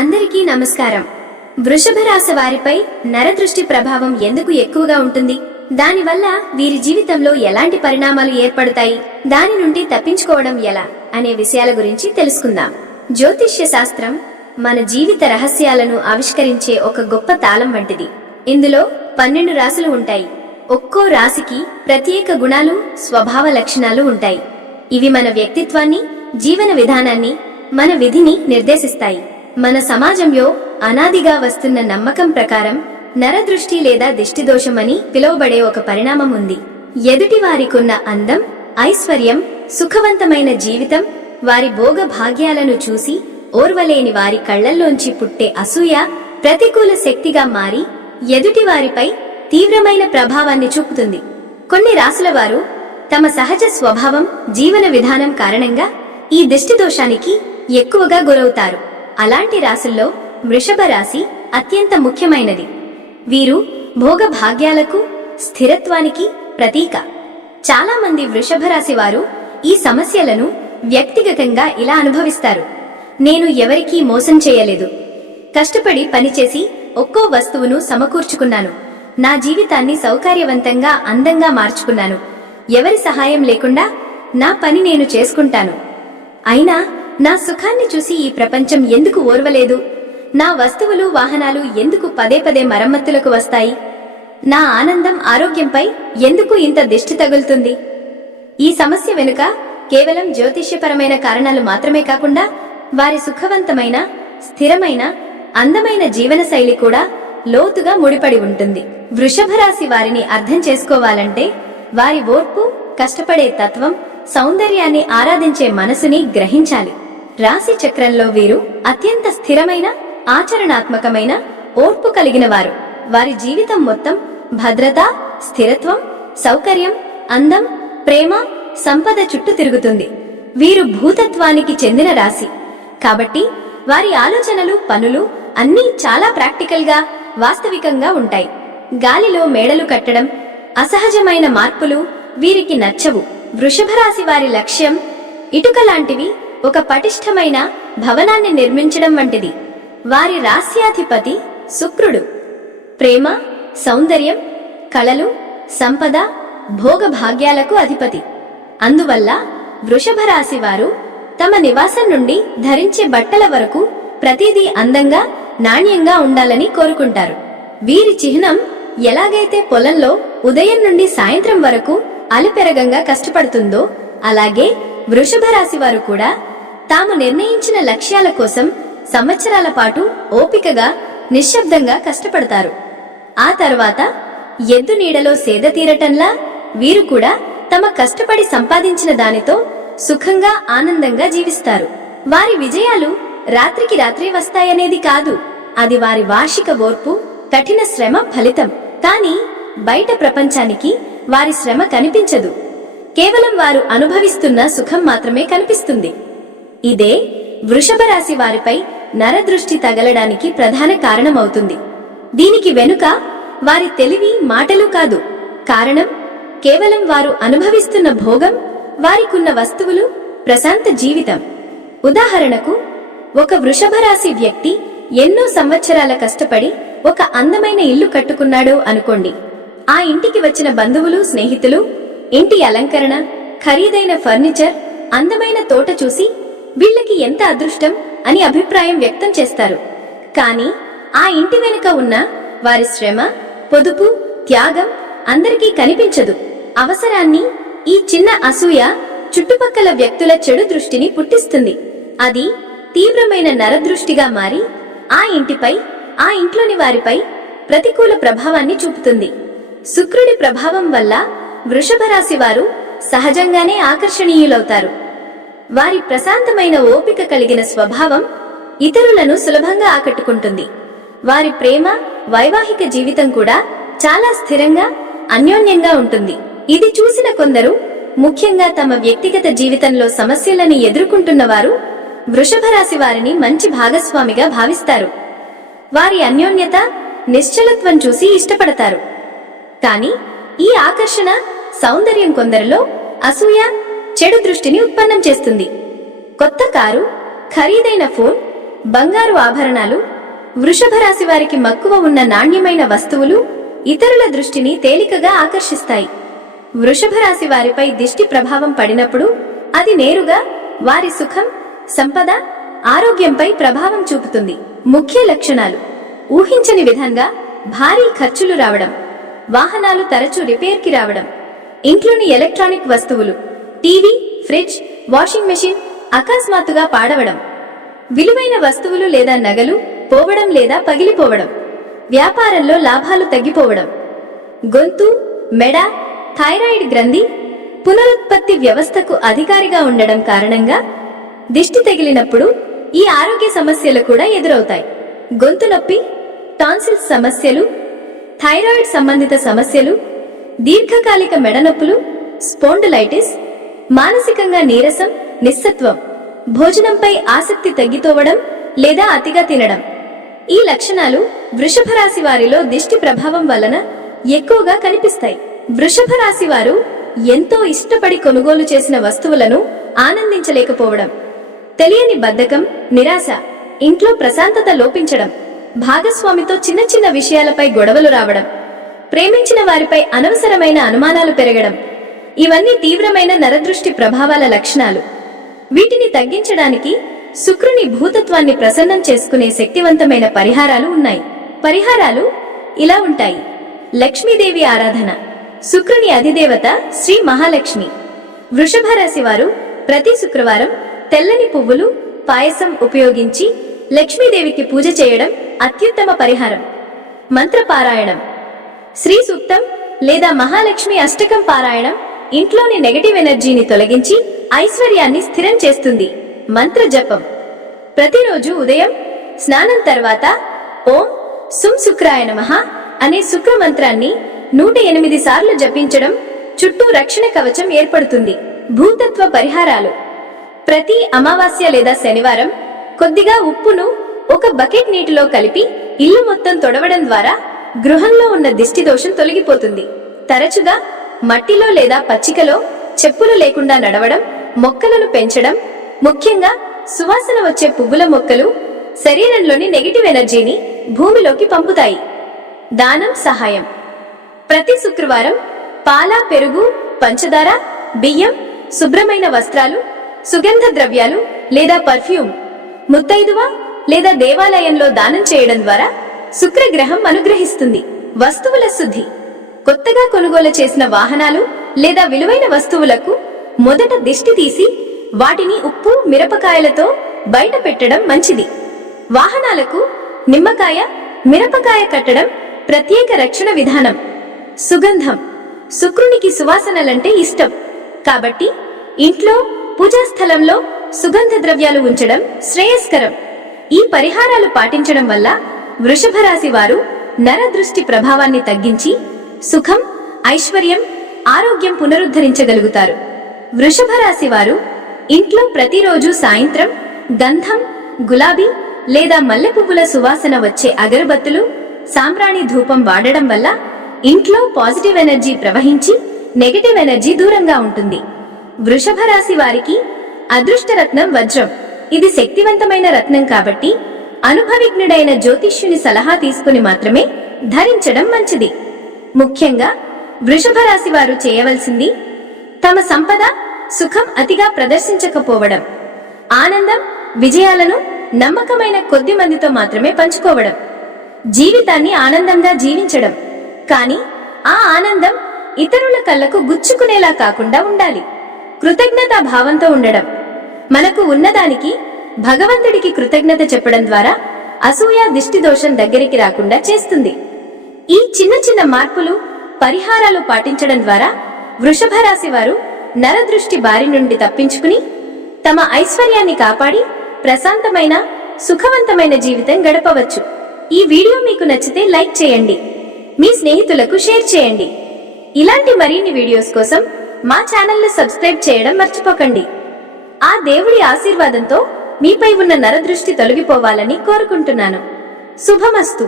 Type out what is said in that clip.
అందరికీ నమస్కారం. వృషభ రాశి వారిపై నరదృష్టి ప్రభావం ఎందుకు ఎక్కువగా ఉంటుంది? దానివల్ల వీరి జీవితంలో ఎలాంటి పరిణామాలు ఏర్పడతాయి? దాని నుండి తప్పించుకోవడం ఎలా? అనే విషయాల గురించి తెలుసుకుందాం. జ్యోతిష్య శాస్త్రం మన జీవిత రహస్యాలను ఆవిష్కరించే ఒక గొప్ప తాళం వంటిది. ఇందులో పన్నెండు రాశులు ఉంటాయి. ఒక్కో రాశికి ప్రత్యేక గుణాలు స్వభావ లక్షణాలు ఉంటాయి. ఇవి మన వ్యక్తిత్వాన్ని జీవన విధానాన్ని మన విధిని నిర్దేశిస్తాయి. మన సమాజంలో అనాదిగా వస్తున్న నమ్మకం ప్రకారం నరదృష్టి లేదా దిష్టి దోషమని పిలువబడే ఒక పరిణామం ఉంది ఎదుటి వారికున్న అందం ఐశ్వర్యం సుఖవంతమైన జీవితం వారి భోగ భాగ్యాలను చూసి ఓర్వలేని వారి కళ్ళల్లోంచి పుట్టే అసూయ ప్రతికూల శక్తిగా మారి ఎదుటి వారిపై తీవ్రమైన ప్రభావాన్ని చూపుతుంది. కొన్ని రాసుల వారు తమ సహజ స్వభావం జీవన విధానం కారణంగా ఈ దిష్టి దోషానికి ఎక్కువగా గురవుతారు. అలాంటి రాశుల్లో వృషభ రాశి అత్యంత ముఖ్యమైనది. వీరు భోగ భాగ్యాలకు స్థిరత్వానికి ప్రతీక. చాలామంది వృషభ రాశి వారు ఈ సమస్యలను వ్యక్తిగతంగా ఇలా అనుభవిస్తారు. నేను ఎవరికీ మోసం చేయలేదు. కష్టపడి పనిచేసి ఒక్కో వస్తువును సమకూర్చుకున్నాను. నా జీవితాన్ని సౌకర్యవంతంగా అందంగా మార్చుకున్నాను. ఎవరి సహాయం లేకుండా నా పని నేను చేసుకుంటాను. అయినా నా సుఖాన్ని చూసి ఈ ప్రపంచం ఎందుకు ఓర్వలేదు? నా వస్తువులు వాహనాలు ఎందుకు పదే పదే మరమ్మతులకు వస్తాయి? నా ఆనందం ఆరోగ్యంపై ఎందుకు ఇంత దిష్టి తగులుతుంది? ఈ సమస్య వెనుక కేవలం జ్యోతిష్యపరమైన కారణాలు మాత్రమే కాకుండా వారి సుఖవంతమైన స్థిరమైన అందమైన జీవనశైలి కూడా లోతుగా ముడిపడి ఉంటుంది. వృషభ రాశి వారిని అర్థం చేసుకోవాలంటే వారి ఓర్పు కష్టపడే తత్వం సౌందర్యాన్ని ఆరాధించే మనసుని గ్రహించాలి. రాశి చక్రంలో వీరు అత్యంత స్థిరమైన ఆచరణాత్మకమైన ఓర్పు కలిగిన వారు వారి జీవితం మొత్తం భద్రత స్థిరత్వం సౌకర్యం అందం ప్రేమ సంపద చుట్టూ తిరుగుతుంది. వీరు భూతత్వానికి చెందిన రాశి. కాబట్టి వారి ఆలోచనలు పనులు అన్నీ చాలా ప్రాక్టికల్గా వాస్తవికంగా ఉంటాయి. గాలిలో మేడలు కట్టడం అసహజమైన మార్పులు వీరికి నచ్చవు. వృషభ రాశి వారి లక్ష్యం ఇటుక లాంటివి ఒక పటిష్టమైన భవనాన్ని నిర్మించడం వంటిది. వారి రాస్యాధిపతి శుక్రుడు. ప్రేమ సౌందర్యం కళలు సంపద భోగభాగ్యాలకు అధిపతి. అందువల్ల వృషభ రాశి వారు తమ నివాసం నుండి ధరించే బట్టల వరకు ప్రతిదీ అందంగా నాణ్యంగా ఉండాలని కోరుకుంటారు. వీరి చిహ్నం ఎలాగైతే పొలంలో ఉదయం నుండి సాయంత్రం వరకు అలపెరగంగా కష్టపడుతుందో అలాగే వృషభ రాశి వారు కూడా తాము నిర్ణయించిన లక్ష్యాల కోసం సంవత్సరాల పాటు ఓపికగా నిశ్శబ్దంగా కష్టపడతారు. ఆ తర్వాత ఎద్దు నీడలో సేద తీరటంలా వీరు కూడా తమ కష్టపడి సంపాదించిన దానితో సుఖంగా ఆనందంగా జీవిస్తారు. వారి విజయాలు రాత్రికి రాత్రి వస్తాయనేది కాదు. అది వారి వార్షిక ఓర్పు కఠిన శ్రమ ఫలితం. కానీ బయట ప్రపంచానికి వారి శ్రమ కనిపించదు. కేవలం వారు అనుభవిస్తున్న సుఖం మాత్రమే కనిపిస్తుంది. ఇదే వృషభ రాశి వారిపై నరదృష్టి తగలడానికి ప్రధాన కారణమవుతుంది. దీనికి వెనుక వారి తెలివి మాటలు కాదు. కారణం కేవలం వారు అనుభవిస్తున్న భోగం వారికున్న వస్తువులు ప్రశాంత జీవితం. ఉదాహరణకు ఒక వృషభ రాశి వ్యక్తి ఎన్నో సంవత్సరాల కష్టపడి ఒక అందమైన ఇల్లు కట్టుకున్నాడు అనుకోండి. ఆ ఇంటికి వచ్చిన బంధువులు స్నేహితులు ఇంటి అలంకరణ ఖరీదైన ఫర్నిచర్ అందమైన తోట చూసి వీళ్ళకి ఎంత అదృష్టం అని అభిప్రాయం వ్యక్తం చేస్తారు. కానీ ఆ ఇంటి వెనుక ఉన్న వారి శ్రమ పొదుపు త్యాగం అందరికీ కనిపించదు. అవసరాన్ని ఈ చిన్న అసూయ చుట్టుపక్కల వ్యక్తుల చెడు దృష్టిని పుట్టిస్తుంది. అది తీవ్రమైన నరదృష్టిగా మారి ఆ ఇంటిపై ఆ ఇంట్లోని వారిపై ప్రతికూల ప్రభావాన్ని చూపుతుంది. శుక్రుడి ప్రభావం వల్ల వృషభ రాశి వారు సహజంగానే ఆకర్షణీయులవుతారు. వారి ప్రశాంతమైన ఓపిక కలిగిన స్వభావం ఇతరులను సులభంగా ఆకట్టుకుంటుంది. వారి ప్రేమ వైవాహిక జీవితం కూడా చాలా స్థిరంగా అన్యోన్యంగా ఉంటుంది. ఇది చూసిన కొందరు ముఖ్యంగా తమ వ్యక్తిగత జీవితంలో సమస్యలను ఎదుర్కొంటున్న వారు వృషభ రాశి వారిని మంచి భాగస్వామిగా భావిస్తారు. వారి అన్యోన్యత నిశ్చలత్వం చూసి ఇష్టపడతారు. కానీ ఈ ఆకర్షణ సౌందర్యం కొందరిలో అసూయ చెడు దృష్టిని ఉత్పన్నం చేస్తుంది. కొత్త కారు ఖరీదైన ఫోన్ బంగారు ఆభరణాలు వృషభ రాశి వారికి మక్కువ ఉన్న నాణ్యమైన వస్తువులు ఇతరుల దృష్టిని తేలికగా ఆకర్షిస్తాయి. వృషభ రాశి వారిపై దిష్టి ప్రభావం పడినప్పుడు అది నేరుగా వారి సుఖం సంపద ఆరోగ్యంపై ప్రభావం చూపుతుంది. ముఖ్య లక్షణాలు. ఊహించని విధంగా భారీ ఖర్చులు రావడం వాహనాలు తరచూ రిపేర్కి రావడం ఇంట్లోని ఎలక్ట్రానిక్ వస్తువులు టీవీ ఫ్రిడ్జ్ వాషింగ్ మెషిన్ అకస్మాత్తుగా పాడవడం. విలువైన వస్తువులు లేదా నగలు పోవడం లేదా పగిలిపోవడం. వ్యాపారంలో లాభాలు తగ్గిపోవడం. గొంతు మెడ థైరాయిడ్ గ్రంథి పునరుత్పత్తి వ్యవస్థకు అధికారిగా ఉండడం కారణంగా దిష్టి తగిలినప్పుడు ఈ ఆరోగ్య సమస్యలు కూడా ఎదురవుతాయి. గొంతు నొప్పి టాన్సిల్స్ సమస్యలు థైరాయిడ్ సంబంధిత సమస్యలు దీర్ఘకాలిక మెడనొప్పులు స్పోండిలైటిస్ మానసికంగా నీరసం నిస్సత్వం భోజనంపై ఆసక్తి తగ్గితోవడం లేదా అతిగా తినడం. ఈ లక్షణాలు వృషభ రాశి వారిలో దిష్టి ప్రభావం వలన ఎక్కువగా కనిపిస్తాయి. వృషభ రాశి వారు ఎంతో ఇష్టపడి కొనుగోలు చేసిన వస్తువులను ఆనందించలేకపోవడం తెలియని బద్ధకం నిరాశ ఇంట్లో ప్రశాంతత లోపించడం భాగస్వామితో చిన్న చిన్న విషయాలపై గొడవలు రావడం ప్రేమించిన వారిపై అనవసరమైన అనుమానాలు పెరగడం ఇవన్నీ తీవ్రమైన నరదృష్టి ప్రభావాల లక్షణాలు. వీటిని తగ్గించడానికి శుక్రుని భూతత్వాన్ని ప్రసన్నం చేసుకునే శక్తివంతమైన పరిహారాలు ఉన్నాయి. పరిహారాలు ఇలా ఉంటాయి. లక్ష్మీదేవి ఆరాధన. శుక్రుని అధిదేవత శ్రీ మహాలక్ష్మి. వృషభ రాశి వారు ప్రతి శుక్రవారం తెల్లని పువ్వులు పాయసం ఉపయోగించి లక్ష్మీదేవికి పూజ చేయడం అత్యుత్తమ పరిహారం. మంత్రపారాయణం. శ్రీ సూక్తం లేదా మహాలక్ష్మి అష్టకం పారాయణం ఇంట్లోని నెగటివ్ ఎనర్జీని తొలగించి ఐశ్వర్యాన్ని స్థిరం చేస్తుంది. మంత్ర జపం. ప్రతిరోజు ఉదయం స్నానం తర్వాత ఓం సుం శుక్రాయ నమ అనే శుక్ర మంత్రాన్ని నూట ఎనిమిది సార్లు జపించడం చుట్టూ రక్షణ కవచం ఏర్పడుతుంది. భూతత్వ పరిహారాలు. ప్రతి అమావాస్య లేదా శనివారం కొద్దిగా ఉప్పును ఒక బకెట్ నీటిలో కలిపి ఇల్లు మొత్తం తొడవడం ద్వారా గృహంలో ఉన్న దిష్టి దోషం తొలగిపోతుంది. తరచుగా మట్టిలో లేదా పచ్చికలో చెప్పులు లేకుండా నడవడం మొక్కలను పెంచడం ముఖ్యంగా సువాసన వచ్చే పువ్వుల మొక్కలు శరీరంలోని నెగిటివ్ ఎనర్జీని భూమిలోకి పంపుతాయి. దానం సహాయం. ప్రతి శుక్రవారం పాల పెరుగు పంచదార బియ్యం శుభ్రమైన వస్త్రాలు సుగంధ ద్రవ్యాలు లేదా పర్ఫ్యూమ్ ముత్తైదువ లేదా దేవాలయంలో దానం చేయడం ద్వారా శుక్రగ్రహం అనుగ్రహిస్తుంది. వస్తువుల శుద్ధి. కొత్తగా కొనుగోలు చేసిన వాహనాలు లేదా విలువైన వస్తువులకు మొదట దిష్టి తీసి వాటిని ఉప్పు మిరపకాయలతో బయట పెట్టడం మంచిది. వాహనాలకు నిమ్మకాయ మిరపకాయ కట్టడం ప్రత్యేక రక్షణ విధానం. సుగంధం. శుక్రునికి సువాసనలంటే ఇష్టం. కాబట్టి ఇంట్లో పూజా స్థలంలో సుగంధ ద్రవ్యాలు ఉంచడం శ్రేయస్కరం. ఈ పరిహారాలు పాటించడం వల్ల వృషభ రాశి వారు నరదృష్టి ప్రభావాన్ని తగ్గించి సుఖం ఐశ్వర్యం ఆరోగ్యం పునరుద్ధరించగలుగుతారు. వృషభ రాశి వారు ఇంట్లో ప్రతిరోజు సాయంత్రం గంధం గులాబీ లేదా మల్లె పువ్వుల సువాసన వచ్చే అగరబత్తులు సాంబ్రాణి ధూపం వాడడం వల్ల ఇంట్లో పాజిటివ్ ఎనర్జీ ప్రవహించి నెగటివ్ ఎనర్జీ దూరంగా ఉంటుంది. వృషభ రాశి వారికి అదృష్ట రత్నం వజ్రం. ఇది శక్తివంతమైన రత్నం కాబట్టి అనుభవిజ్ఞుడైన జ్యోతిష్యుని సలహా తీసుకుని మాత్రమే ధరించడం మంచిది. ముఖ్యంగా వృషభ రాశి వారు చేయవలసింది తమ సంపద సుఖం అతిగా ప్రదర్శించకపోవడం ఆనందం విజయాలను నమ్మకమైన కొద్ది మందితో మాత్రమే పంచుకోవడం జీవితాన్ని ఆనందంగా జీవించడం. కానీ ఆ ఆనందం ఇతరుల కళ్ళకు గుచ్చుకునేలా కాకుండా ఉండాలి. కృతజ్ఞతా భావంతో ఉండడం. మనకు ఉన్నదానికి భగవంతుడికి కృతజ్ఞత చెప్పడం ద్వారా అసూయ దిష్టి దోషం దగ్గరికి రాకుండా చేస్తుంది. ఈ చిన్న చిన్న మార్పులు పరిహారాలు పాటించడం ద్వారా వృషభ రాశి వారు నరదృష్టి బారి నుండి తప్పించుకుని తమ ఐశ్వర్యాన్ని కాపాడి ప్రశాంతమైన సుఖవంతమైన జీవితం గడపవచ్చు. ఈ వీడియో మీకు నచ్చితే లైక్ చేయండి. మీ స్నేహితులకు షేర్ చేయండి. ఇలాంటి మరిన్ని వీడియోస్ కోసం మా ఛానల్ను సబ్స్క్రైబ్ చేయడం మర్చిపోకండి. ఆ దేవుడి ఆశీర్వాదంతో మీపై ఉన్న నరదృష్టి తొలగిపోవాలని కోరుకుంటున్నాను. శుభమస్తు.